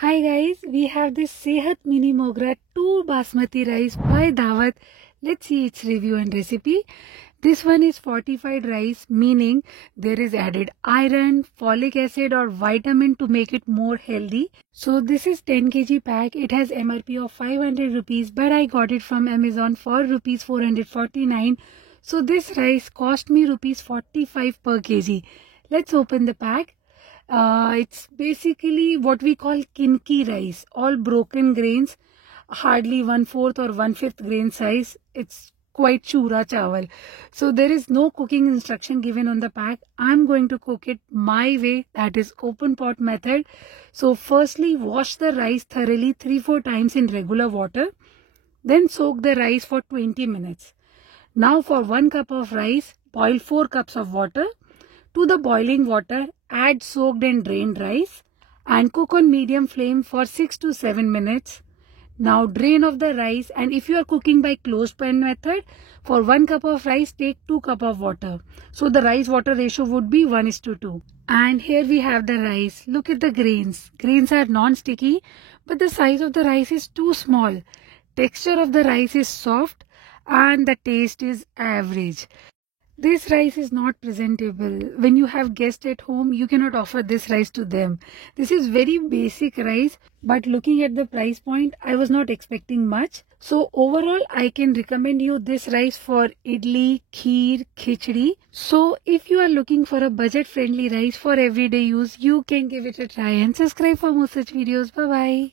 Hi guys, we have this Sehat Mini Mogra 2 Basmati rice by Daawat. Let's see its review and recipe. This one is fortified rice, meaning there is added iron, folic acid or vitamin to make it more healthy. So this is 10 kg pack. It has MRP of 500 rupees, but I got it from Amazon for rupees 449. So this rice cost me rupees 45 per kg. Let's open the pack. It's basically what we call kinki rice, all broken grains, hardly 1/4 or 1/5 grain size. It's quite chura chawal. So there is no cooking instruction given on the pack. I'm going to cook it my way, that is open pot method. So firstly, wash the rice thoroughly 3-4 times in regular water. Then soak the rice for 20 minutes. Now for 1 cup of rice, boil 4 cups of water. To the boiling water, add soaked and drained rice and cook on medium flame for 6 to 7 minutes. Now drain off the rice, and if you are cooking by closed pan method, for 1 cup of rice take 2 cup of water. So the rice water ratio would be 1:2. And here we have the rice. Look at the grains. Grains are non-sticky, but the size of the rice is too small. Texture of the rice is soft and the taste is average. This rice is not presentable. When you have guests at home, you cannot offer this rice to them. This is very basic rice, but looking at the price point, I was not expecting much. So overall, I can recommend you this rice for idli, kheer, khichdi. So if you are looking for a budget-friendly rice for everyday use, you can give it a try and subscribe for more such videos. Bye-bye.